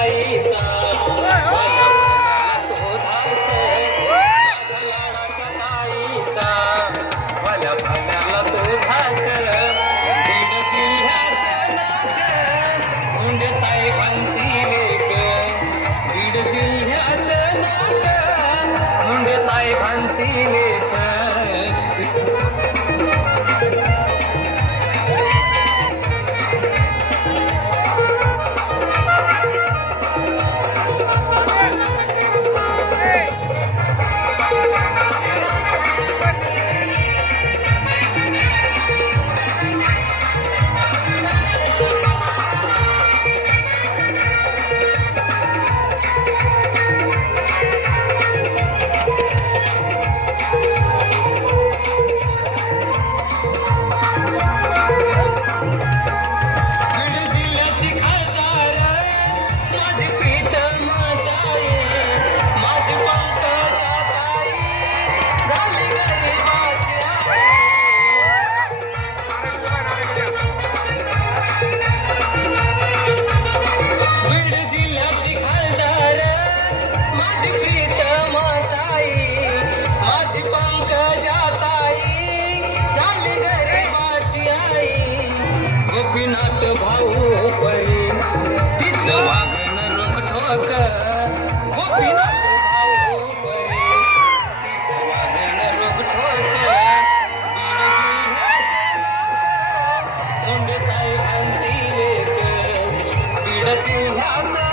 aí. Gopinath भाऊ परी तिचं वागण रोखोक गोपीनाथ भाऊ परी तिचं वागण रोखोक साहेबांची लेकर. बीड जिल्ह्याचा